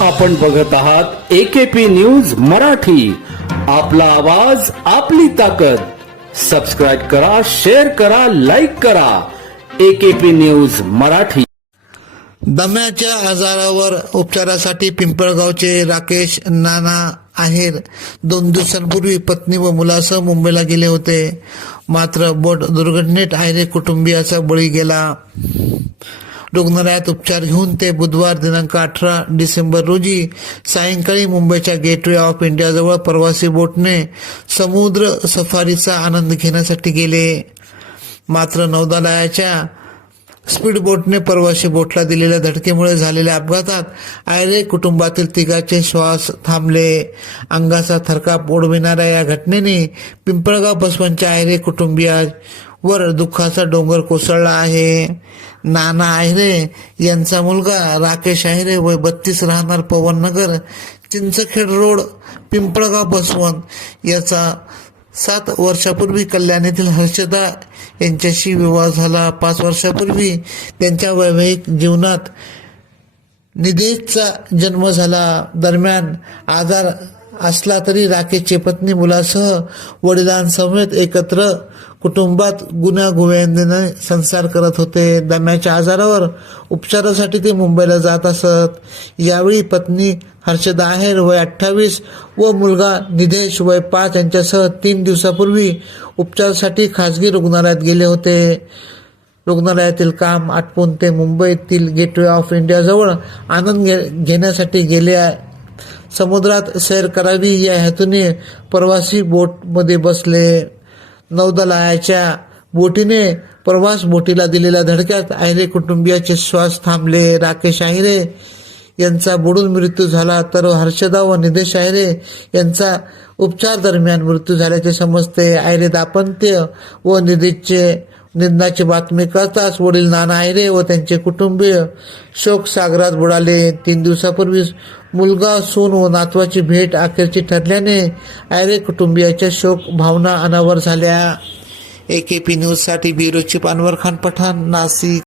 आपण बघत आहात एकेपी न्यूज मराठी. आपला आवाज आपली ताकद. सबस्क्राईब करा शेअर करा लाईक करा. AKP news Marathi. दम्याच्या आजारावर उपचारासाठी पिंपळगावचे राकेश नाना आहेर दोन दिवसांपूर्वी पत्नी व मुलासह मुंबईला गेले होते. मात्र बोट दुर्घटनेत आहेरे कुटुंबियाचा बळी गेला. रुग्णालयात उपचार घेऊन ते बुधवार दिनांक अठरा डिसेंबर रोजी सायंकाळी मुंबईच्या गेटवे ऑफ इंडियाजवळ प्रवासी बोटने समुद्र सफारीचा आनंद घेण्यासाठी गेले. मात्र नौदालयाच्या स्पीड बोटने प्रवासी बोटला दिलेल्या धडकेमुळे झालेल्या अपघातात आयरे कुटुंबातील तिघाचे श्वास थांबले. अंगाचा थरकाप उडविणाऱ्या या घटनेने पिंपळगाव बसवांच्या आयरे वर दुःखाचा डोंगर कोसळला आहे. नाना आहिरे यांचा मुलगा राकेश आहिरे वय बत्तीस राहणार पवन नगर चिंचखेड रोड पिंपळगाव बसवंत. याचा सात वर्षापूर्वी कल्याण येथील हर्षदा यांच्याशी विवाह झाला. पाच वर्षापूर्वी त्यांच्या वैवाहिक जीवनात निदेशचा जन्म झाला. दरम्यान आजार असला तरी राकेशची पत्नी मुलासह वडिलांसमेत एकत्र कुटुंबात गुण्यागोविंदाने संसार करत होते. दम्याच्या आजारावर उपचारासाठी ते मुंबईला जात असत. यावेळी पत्नी हर्षदा आहेर वय अठ्ठावीस व मुलगा निधेश वय पाच यांच्यासह तीन दिवसापूर्वी उपचारासाठी खासगी रुग्णालयात गेले होते. रुग्णालयातील काम आटपून ते मुंबईतील गेटवे ऑफ इंडियाजवळ आनंद घे घेण्यासाठी गेले आहे. समुद्रात सैर करावी या हेतूने प्रवासी बोटमध्ये बसले. नौदलाच्या बोटीने प्रवास बोटीला दिलेल्या धडक्यात आहिरे कुटुंबियाचे श्वास थांबले. राकेश आहिरे यांचा बुडून मृत्यू झाला तर हर्षदा व निदेश आहिरे यांचा उपचार दरम्यान मृत्यू झाल्याचे समजते. आहिरे दापंत्य व निधीचे निंदाची बातमी कळताच वडील नाना आहिरे व त्यांचे कुटुंबीय शोक सागरात बुडाले. तीन दिवसापूर्वी मुलगा सून व नातवाची भेट अखेरची ठरल्याने आयरे कुटुंबियाच्या शोक भावना अनावर झाल्या. ए के पी न्यूजसाठी ब्युरोची पानवर खान पठाण नाशिक.